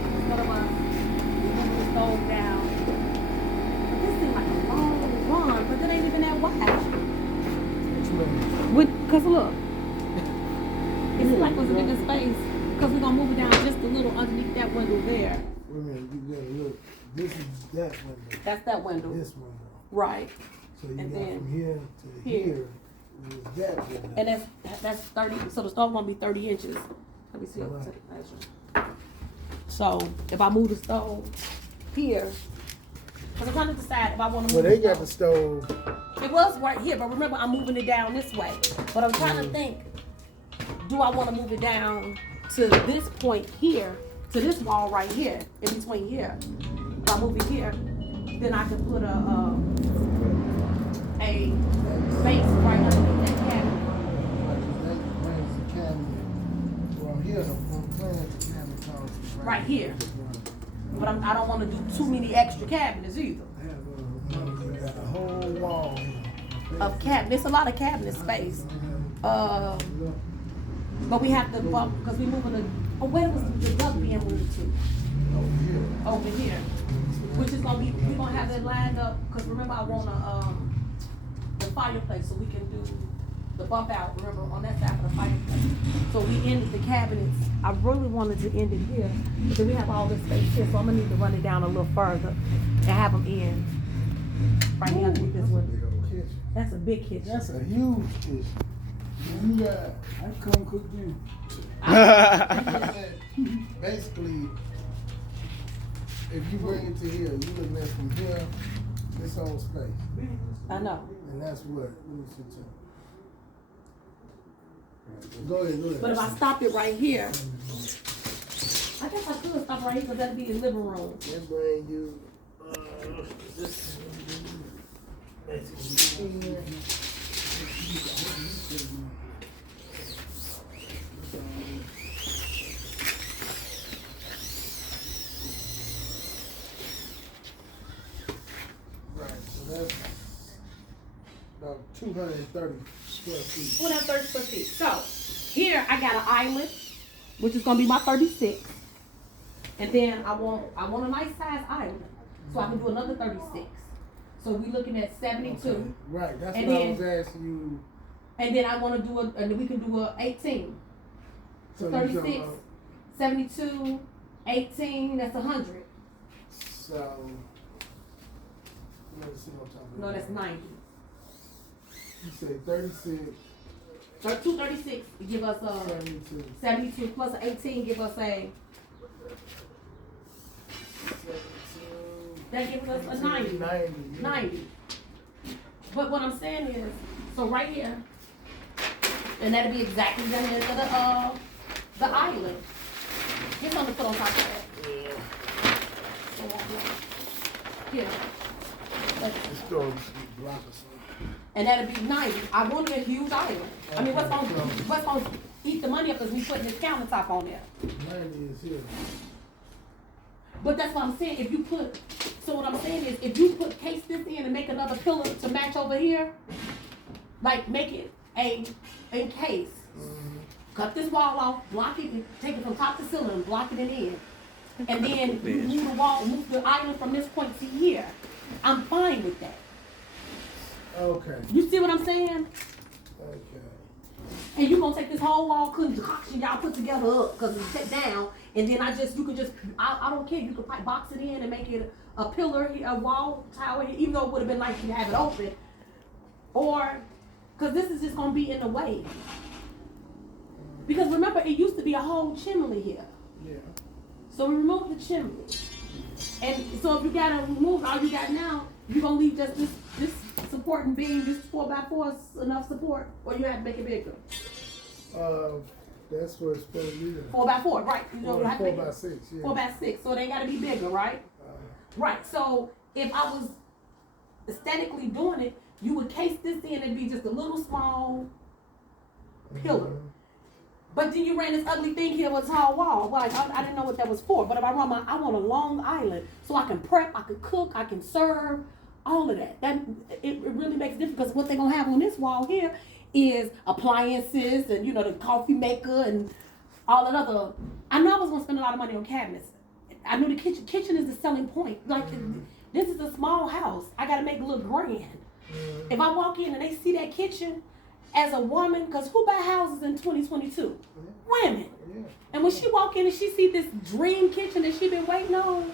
One of us, we moved the stove down. But this seemed like a long run, but it ain't even that wide. Cause look, it seems like it was a bigger space. Cause we're gonna move it down just a little underneath that window there. Wait a minute, you gotta look. This is that window. That's that window. This window. Right. So you And got then from here to here is that window. And that's 30. So the stove gonna be 30 inches. Let me see. Right. So if I move the stove here, because I'm trying to decide if I want to move. Well, they got the stove. It was right here, but remember I'm moving it down this way. But I'm trying to think, do I want to move it down to this point here, to this wall right here, in between here? If I move it here, then I can put a base right underneath that cabinet. That brings the cabinet. Well, here the plans the cabinet comes Right here. But I don't want to do too many extra cabinets either. You got a whole wall Of cabinets, a lot of cabinet space. But we have to bump because we moving the. Oh, where was the duct being moved to? Over here, which is gonna be. We're gonna have that lined up because remember I want the fireplace so we can do the bump out. Remember on that side of the fireplace. So we ended the cabinets. I really wanted to end it here because we have all this space here. So I'm gonna need to run it down a little further and have them in right here underneath this window. That's a big kitchen. That's a huge kitchen. You got, I couldn't cook you. Basically, if you bring it to here, you looking at from here, this whole space. I know. And that's what, let me see too. Go ahead. But if I stop it right here, I guess I could stop right here because that'd be the living room. That bring you, this, basically, right, so that's about 230 square feet. 230 square feet. So here I got an island, which is gonna be my 36. And then I want a nice size island. So I can do another 36. So we're looking at 72. Okay. Right, that's And what then- I was asking you. And then I wanna do and we can do a 18. So you 36, talking about- 72, 18, that's 100. So, let's see what I'm talking about. No, that's 90. You said 36, 236 give us 72. 72 plus 18 give us 72, that gives us a 90. 90. Yeah. 90. But what I'm saying is, so right here, and that'll be exactly the length of the island. Here's something to put on top of that. Yeah. Here. Let's go block or something. And that'll be 90. I wanted a huge island. I mean, what's gonna eat the money up is we putting this countertop on there. 90 is here. But that's what I'm saying. If you put, so what I'm saying is, if you put case this in and make another pillar to match over here, like make it a case. Cut this wall off, block it, and take it from top to ceiling, and block it in. And then you move the wall, move the island from this point to here. I'm fine with that. Okay. You see what I'm saying? Okay. And you gonna take this whole wall concoction y'all put together up, cause it's set down, and then you can just, I don't care, you can box it in and make it a pillar, a wall tower, even though it would have been nice to have it open. Or, cause this is just gonna be in the way. Because remember, it used to be a whole chimney here. Yeah. So we removed the chimney. And so if you gotta remove all you got now, you're gonna leave just this supporting beam, this 4x4 is enough support, or you have to make it bigger. That's what it's supposed to be. 4x4, right? You know, you have to make it 4x6, yeah. 4x6, so they gotta be bigger, right? Right. So if I was aesthetically doing it, you would case this in and be just a little small pillar. But then you ran this ugly thing here with a tall wall. Like I didn't know what that was for. But if I want a long island so I can prep, I can cook, I can serve, all of that. That it really makes a difference because what they're gonna have on this wall here is appliances and the coffee maker and all that other. I know I was gonna spend a lot of money on cabinets. I knew the kitchen is the selling point. Like, this is a small house. I gotta make it look grand. If I walk in and they see that kitchen as a woman, because who buy houses in 2022? Women. And when she walk in and she see this dream kitchen that she been waiting on,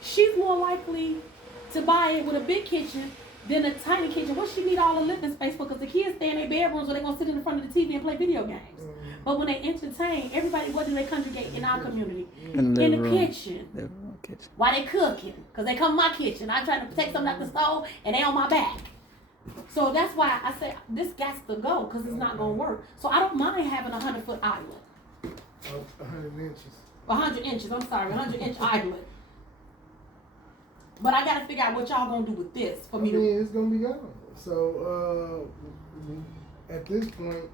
she's more likely to buy it with a big kitchen than a tiny kitchen. What she need all the living space for? Because the kids stay in their bedrooms where they're going to sit in the front of the TV and play video games. But when they entertain, everybody, what do they congregate in our community? In the kitchen. Why they cooking? Because they come in my kitchen. I'm trying to take something out the stove and they on my back. So that's why I said this got to go, because it's not going to work. So I don't mind having a 100-foot island. 100 inches. 100 inches, I'm sorry, 100-inch island. But I got to figure out what y'all going to do with this for me to... it's going to be gone. So, at this point,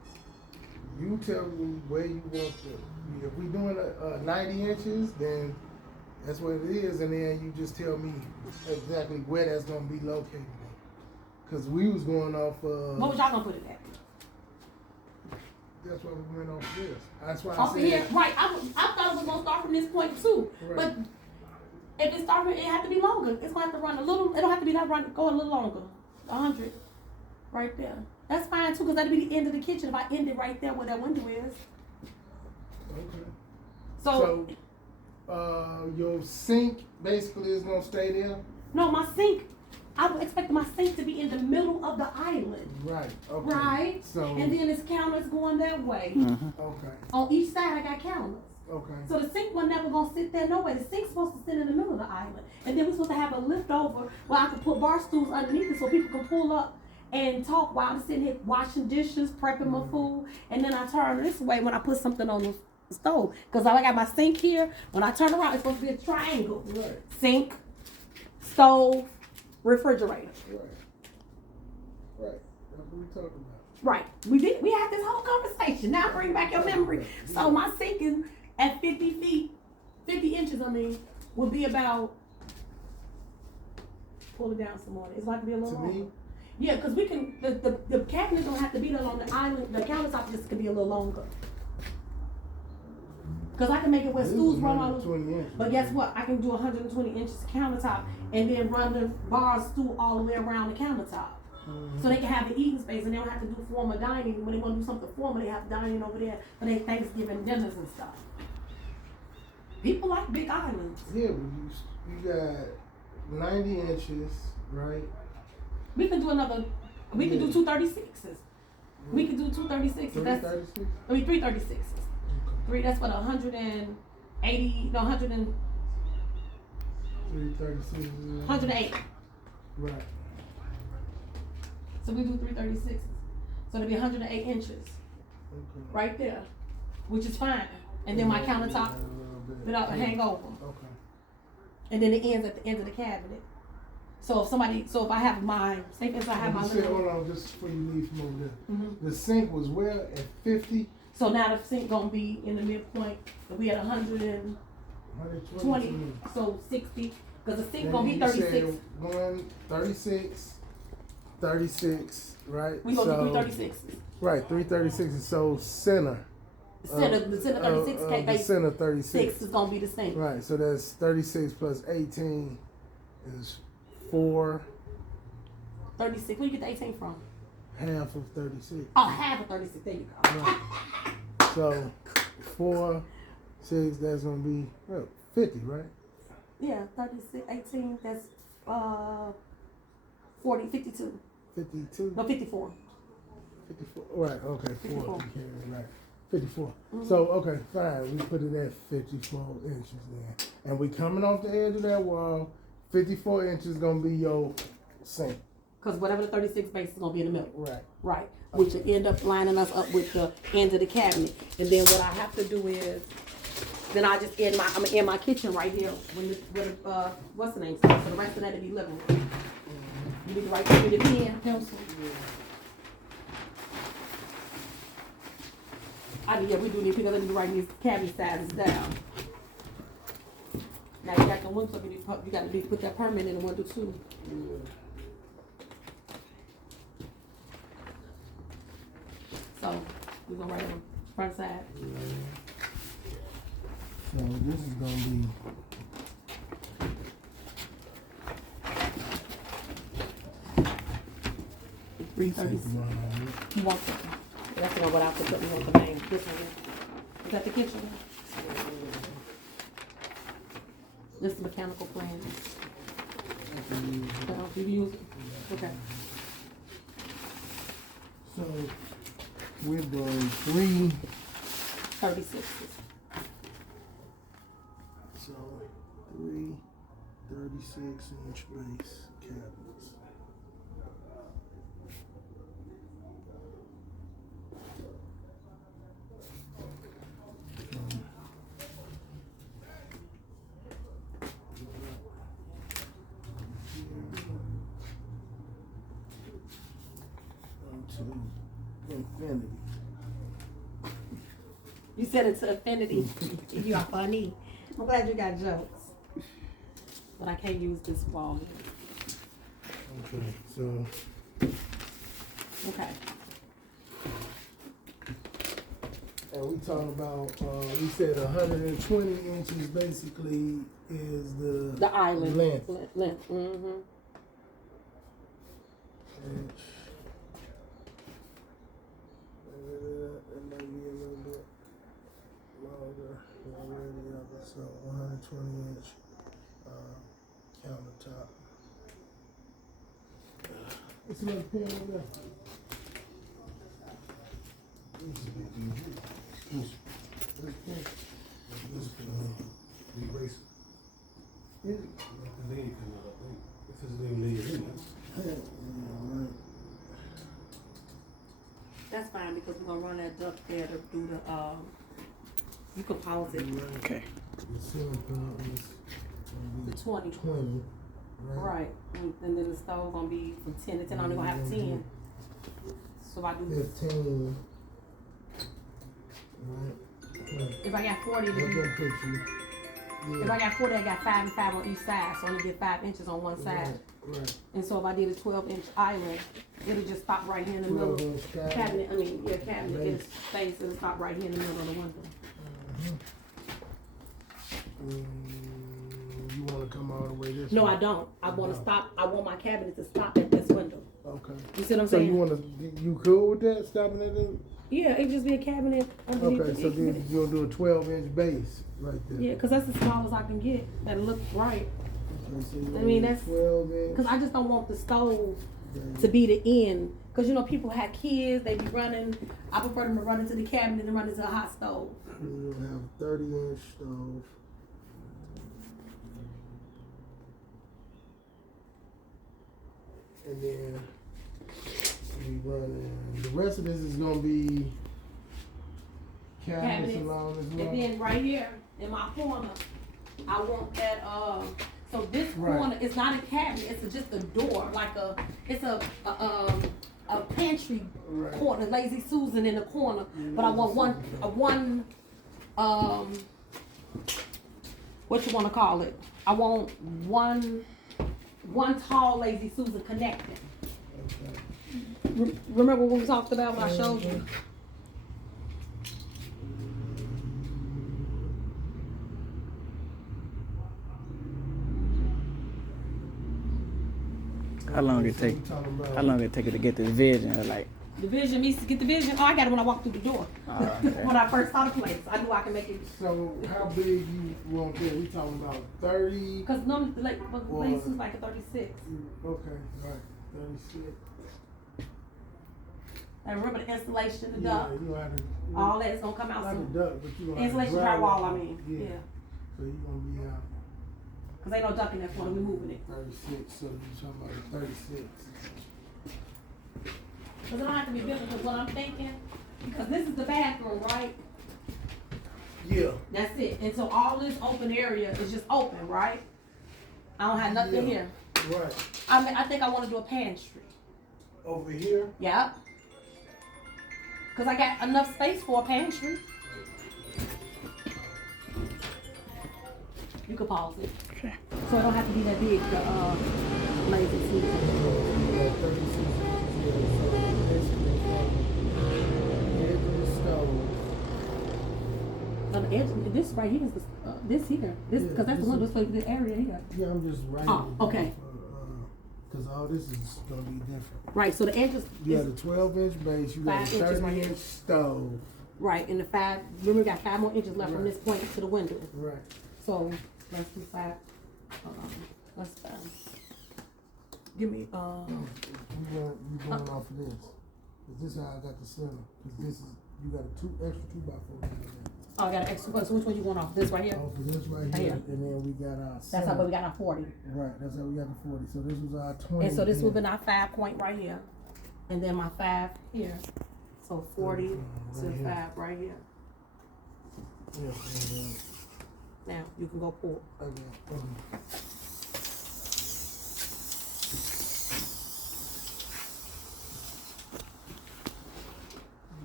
you tell me where you want to... If we're doing 90 inches, then that's what it is. And then you just tell me exactly where that's going to be located. Because we was going off of... What was y'all going to put it at? That's why we went off this. That's why Off I said... here, right. I thought it was going to start from this point too. Right. But if it starts, it have to be longer. It's going to have to run a little... It don't have to be that run. Go a little longer. 100. Right there. That's fine too, because that'll be the end of the kitchen if I end it right there where that window is. Okay. So your sink basically is going to stay there? No, my sink... I would expect my sink to be in the middle of the island. Right. Okay. Right? So, and then it's counters going that way. Okay. On each side, I got counters. Okay. So the sink was never going to sit there no way. The sink's supposed to sit in the middle of the island. And then we're supposed to have a lift over where I can put bar stools underneath it so people can pull up and talk while I'm sitting here washing dishes, prepping my food. And then I turn this way when I put something on the stove. Because I got my sink here. When I turn around, it's supposed to be a triangle. Right. Sink, stove, refrigerator. Right. That's what we're talking about. Right. We had this whole conversation. Now bring back your memory. So my sink is at 50 feet, 50 inches, will be about, pull it down some more. It's like to be a little longer. Me? Yeah, because we can, the cabinet don't have to be there on the island. The countertop just can be a little longer. Because I can make it where stools run all over. But guess what? I can do 120 inches countertop and then run the bar stool all the way around the countertop. So they can have the eating space and they don't have to do formal dining. When they want to do something formal, they have dining over there for their Thanksgiving dinners and stuff. People like big islands. Yeah, but you got 90 inches, right? We can do we can do 236s. We can do 236s. 336? 336s. That's what 180, no, 100 and 336. 108. Right. So we do 336s. So it'll be 108 inches. Okay. Right there. Which is fine. And then my countertop without a hangover. Okay. And then it ends at the end of the cabinet. So if I have my, say if I have my little... Hold on, just before you leave from over there. Mm-hmm. The sink was where? At 50? So now the sink gonna be in the midpoint. We at 120, so 60. Because the sink gonna be 36. Going 36, right? We gonna do 336s. Right, 336. So center. The center 36 the center 36 is gonna be the same. Right, so that's 36 plus 18 is 4. 36. Where you get the 18 from? Half of 36. Oh, half of 36. There you go. Right. So 4, 6. That's gonna be 50, right? Yeah, 36, 18. That's 40, 52. 52. No, 54. 54. Right. Okay. 54. 4. Okay, right. 54. Mm-hmm. So okay, fine. We put it at 54 inches then, and we coming off the edge of that wall. 54 inches gonna be your sink. Because whatever the 36 base is gonna be in the middle. Right. Right. Which will end up lining us up with the end of the cabinet. And then what I have to do is, then I just I'm gonna end my kitchen right here. What's the name? So the rest of that will be living room. You need to write down the pen, pencil. We do need because I need to write these cabinet sizes down. Now you got the one, so you got to put that permit in the 1 to 2. So we're gonna write on the front side. So this is gonna be 330. $61. You want the, that's the one without the, you want the name, this one here. Is that the kitchen? This is mechanical plan. You use it? Okay. So we're doing 36. So 3 36-inch base cabinets. To infinity. You said it to infinity. You are funny. I'm glad you got jokes. But I can't use this wall here. Okay, so Okay. and we talking about we said 120 inches basically is The island. length. Length. Mm-hmm. Inch. It might be a little bit longer than the other. So 120 inch countertop. What's another pen over there? That's fine because we're gonna run that duct there to do the you can pause it. Okay. The ceiling panel is The 20. 20, right? Right. And then the stove gonna be from 10 to 10. I'm only gonna have 10. So if I do 15. Right. if I got 40, Look then at that picture. if I got 40, I got 5 and 5 on each side, so I only get 5 inches on one side. Right. And so if I did a 12-inch island, it'll just stop right here in the middle. 12-inch Cabinet, cabinet, get space, it'll stop right here in the middle of the window. You want to come all the way this No, way? I don't. I want to stop. I want my cabinet to stop at this window. Okay. You see what I'm So saying? you want to, you cool with that, stopping at the? Yeah, it just be a cabinet underneath. Okay, so then you'll do a 12-inch base right there. Yeah, because that's as small as I can get. That look right. Okay, so you I mean, want that's 12-inch. because I just don't want the stove base. to be the end. Because you know, people have kids, they be running. I prefer them to run into the cabinet and run into a hot stove. You'll have 30-inch stove. And then we running. The rest of this is gonna be cabinets along as well. And then right here in my corner, I want that. So this Right. corner is not a cabinet; it's just a door, like it's a pantry Right. corner, Lazy Susan in the corner. But I want one what you want to call it? I want one tall Lazy Susan connecting. Okay. Remember what we talked about when I showed you? How long it take? How long it take you to get this vision? Like, The vision needs to get the vision. Oh, I got it when I walked through the door. Okay. When I first saw the place, I knew I could make it. So how big you want that? We talking about 30? Because normally, like, Or- this was like a 36. Okay, right, 36. And remember the installation, the Yeah, duct, you have to. all that is gonna come out Not soon. the duct, but you gonna have Insulation to drywall, I mean. Yeah. Yeah. So you gonna be out Because ain't no duct in that corner, we moving it. 36. So you talking about 36. Because it don't have to be built because what I'm thinking, because this is the bathroom, right? Yeah. That's it. And so all this open area is just open, right? I don't have nothing Yeah. here. Right. I mean, I think I want to do a pantry. Over here. Yeah. Because I got enough space for a pantry. You could pause it. okay. So it don't have to be that big, Lazy Susan. Yeah, 36 inches. Yeah, so basically from here to the stove. on the edge. This right here is this here. This because that's the window, so the area here. Yeah, I'm just writing. Oh, okay. Because all this is going to be different. Right, so the edge is. You got a 12-inch base, you got a 30-inch stove. Right, and the 5, remember we got 5 more inches left from this point to the window. Right. So, let's do 5. Let's give me, You going off of this. Because this is how I got the center. Because this is, you got a 2 extra 2x4 down there. Oh, I got an extra one. So which one you going off? This right here? Off of this right here. And then we got our That's how we got our 40. Right, that's how we got the 40. So this was our 20. And so this would have been our 5 point right here. And then my 5 here. So 40 to 5 right here. Yeah, now you can go pull. Okay.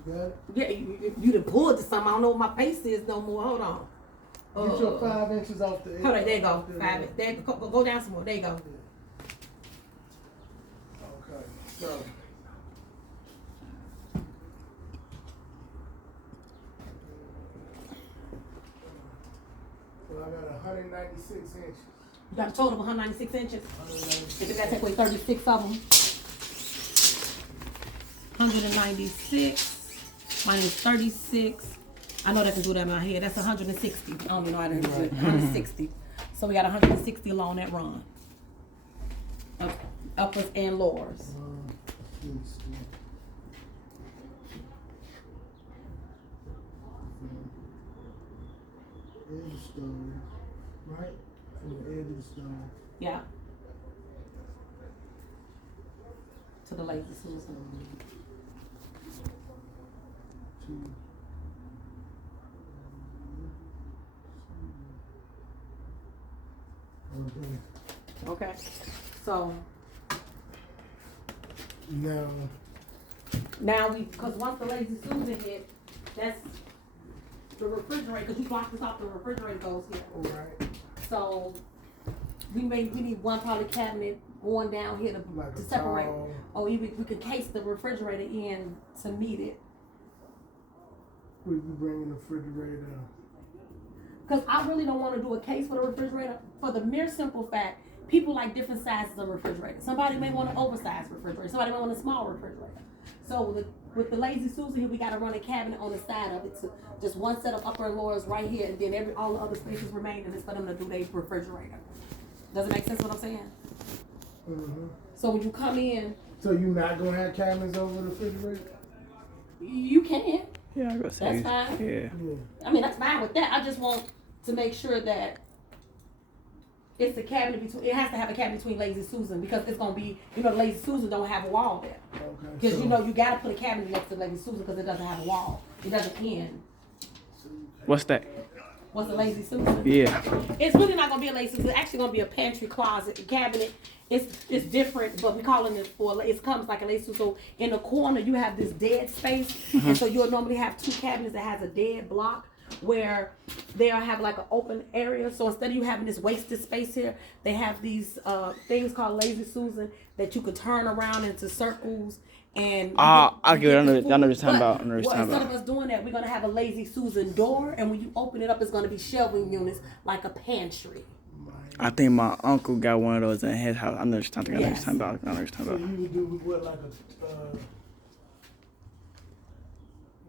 You got it? Yeah, you done pulled to something. I don't know what my pace is no more. Hold on. Get your 5 inches off the edge. Hold on, there you go. 5. There, go down some more. There you go. Okay, so. So I got 196 inches. You got a total of 196 inches. 196. If you got to take away 36 of them. 196 minus 36. I know that can do that in my head. That's 160. I don't even know how to do it. 160. So we got 160 along that run. Uppers and lowers. 160. Edge of the stove, right? From the edge of the stove. Yeah. To the lazy Susan. Okay. Okay. So now because once the lazy Susan hit, that's the refrigerator, because you blocked this off, the refrigerator goes here. Alright. So we need one probably cabinet going down here to separate. Or we could case the refrigerator in to meet it. We be bringing the refrigerator. Because I really don't want to do a case for the refrigerator for the mere simple fact people like different sizes of refrigerator. Somebody may want an oversized refrigerator. Somebody may want a small refrigerator. So with the lazy Susan here, we got to run a cabinet on the side of it to just one set of upper and lowers right here, and then all the other spaces remain, and it's for them to do their refrigerator. Does it make sense what I'm saying? Mm-hmm. So when you come in, so you not gonna have cabinets over the refrigerator? you can. Yeah, I gotta say. That's fine. Yeah. I mean, that's fine with that. I just want to make sure that it's a cabinet between. It has to have a cabinet between Lazy Susan because it's gonna be. The Lazy Susan don't have a wall there. Okay. Because you gotta put a cabinet next to Lazy Susan because it doesn't have a wall. It doesn't end. What's that? What's a Lazy Susan? Yeah. It's really not gonna be a Lazy Susan. It's actually gonna be a pantry closet, a cabinet. It's different, but we calling it it comes like a Lazy Susan. So in the corner you have this dead space, and so you'll normally have 2 cabinets that has a dead block where they'll have like an open area. So instead of you having this wasted space here, they have these things called Lazy Susan that you could turn around into circles. And I get it. I know what you're talking about. Instead of us doing that, we're gonna have a Lazy Susan door, and when you open it up, it's gonna be shelving units like a pantry. I think my uncle got one of those in his house. I know what you're talking about. So you would do what, like a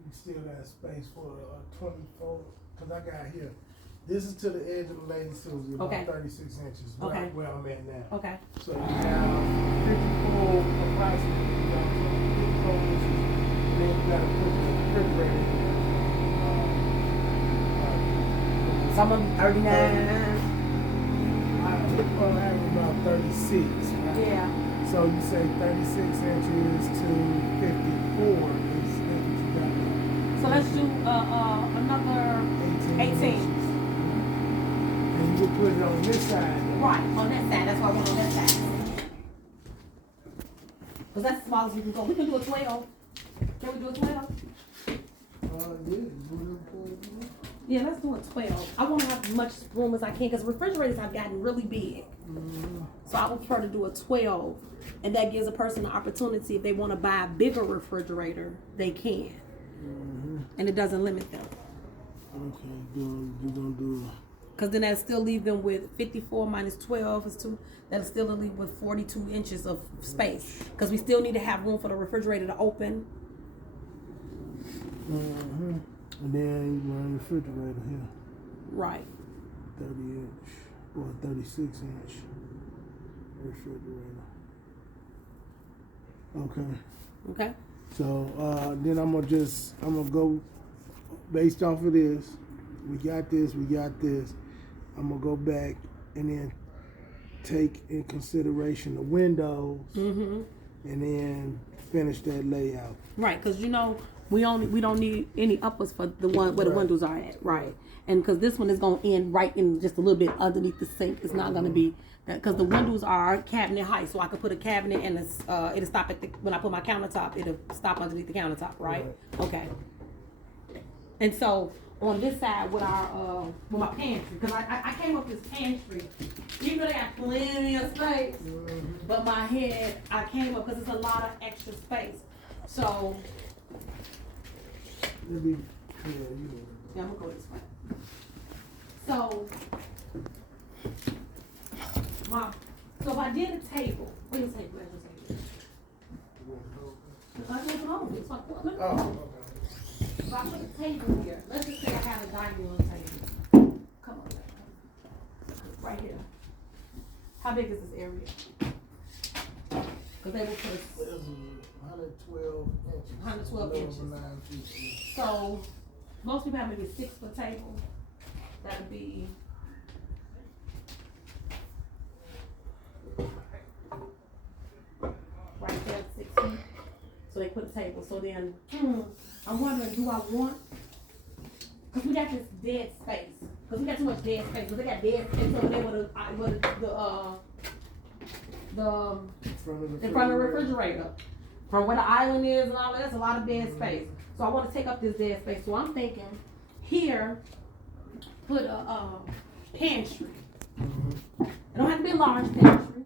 you still got space for a 24, because I got here. This is to the edge of the Lazy Susan, about 36 inches, right where I'm at now. Okay. So you have 54 approximately, you got 54 inches, then you got to put the refrigerator in. Some of them 39. I have about 36, right? Yeah. So you say 36 inches to 54 is what you got there. So let's do another 18. And you would put it on this side. Right, on that side. That's why I want on that side. Because that's as small as we can go. We can do a 12. Can we do a 12? Yeah. Yeah, let's do a 12. I want to have as much room as I can because refrigerators have gotten really big. Mm-hmm. So I would prefer to do a 12. And that gives a person the opportunity, if they want to buy a bigger refrigerator, they can. Mm-hmm. And it doesn't limit them. Okay, you're gonna do. Cause then that still leave them with 54 minus 12 is 2. That'll still leave with 42 inches of space. Cause we still need to have room for the refrigerator to open. And then you run the refrigerator here. Right. 30 inch or 36 inch refrigerator. Okay. Okay. So then I'm gonna go based off of this. We got this. I'm gonna go back and then take in consideration the windows, and then finish that layout. Right, because you know we don't need any uppers for the one where the windows are at, right? And because this one is gonna end right in just a little bit underneath the sink. It's not gonna be because the windows are cabinet height, so I could put a cabinet and it'll stop at when I put my countertop. It'll stop underneath the countertop, right? Okay. And so on this side with our with my pantry, because I came up with this pantry, even though they got plenty of space, but my head I came up because it's a lot of extra space. So Yeah, I'm gonna go this way. So if I did a table, where's the table? I just know it's like Oh, if I put a table here, let's just say I have a dining room table. Come on, right here. How big is this area? Because they will put 112 inches. 112 inches. 9 feet. So most people have maybe a 6-foot table. That would be right there, 6 feet. So they put a table. So then I'm wondering, do I want? Because we got this dead space. Because we got too much dead space. Because they got dead space over there with in front of the refrigerator. From where the island is and all that, that's a lot of dead space. So I want to take up this dead space. So I'm thinking here, put a pantry. It don't have to be a large pantry.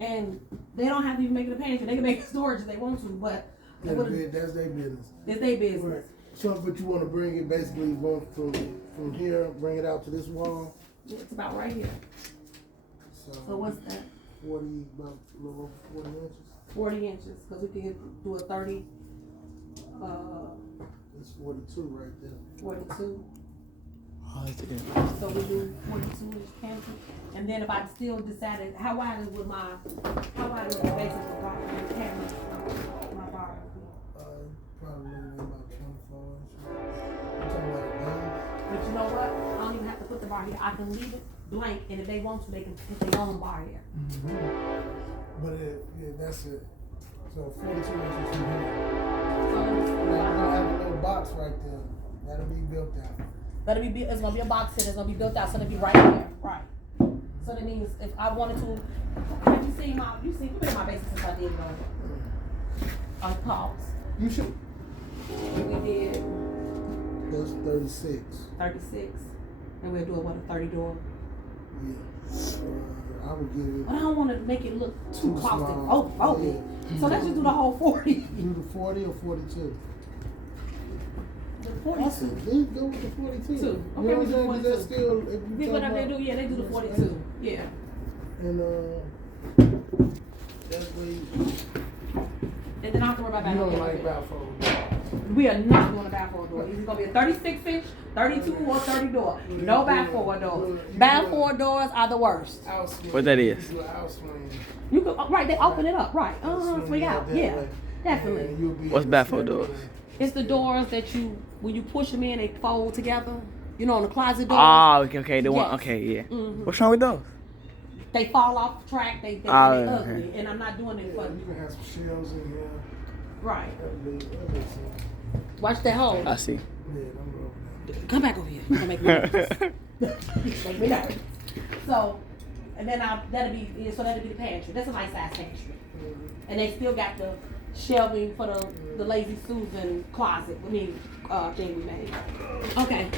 And they don't have to even make it a pantry. They can make it storage if they want to, but that's their business. It's their business. Right. So, but you want to bring it basically from here, bring it out to this wall. It's about right here. So what's that? 40, about a little over 40 inches. 40 inches, because we can do a 30. It's 42 right there. 42. Oh, that's it. So we do 42 inch pantry. And then if I still decided, how wide is the basis of the cabinet? My bar. Probably about 24 inches. I'm talking about a gun. But you know what? I don't even have to put the bar here. I can leave it blank, and if they want to, they can put their own bar here. But that's it. So 42 inches from here. So I'm gonna have a little box right there. That'll be built out. it's gonna be a box here. It's gonna be built out, so it'll be right there, right? So that means if I wanted to, have you seen you've been in my basement since I did on pause. You should. We did That's 36. 36, and we'll do a 30 door. Yeah. I would give it. But I don't want to make it look too small. claustrophobic. So let's just do the whole 40. Do the 40 or 42? The That's 42. it. Then go with the 42. Two. You know what I'm saying? 'Cause that's 42. still, if you People talk that they about, do, yeah, they do the 42. Yeah. and that's where you And then I'll have to worry about don't that. like bifold. We are not doing a back-forward door. It's gonna be a 36 inch, 32 or 30 door. No back-forward doors. Back-forward doors are the worst. What that is? You do an outswing. You could right, they open it up, right? Swing out, that yeah, way. definitely. And you'll be What's in back the for doors? It's the doors that when you push them in, they fold together. You know, on the closet doors. Oh, okay, the one, Yes. okay, yeah. Mhm. What's wrong with those? They fall off the track. They Oh, ugly, okay. and I'm not doing it for You can have some shells in here. right. That'll be sense. Watch that hole. I see. Yeah, don't go over there. Come back over here. You gonna make me nervous. Make me nervous. So, and then that'll be the pantry. That's a nice size pantry. And they still got the shelving for the Lazy Susan closet. Thing we made. Okay.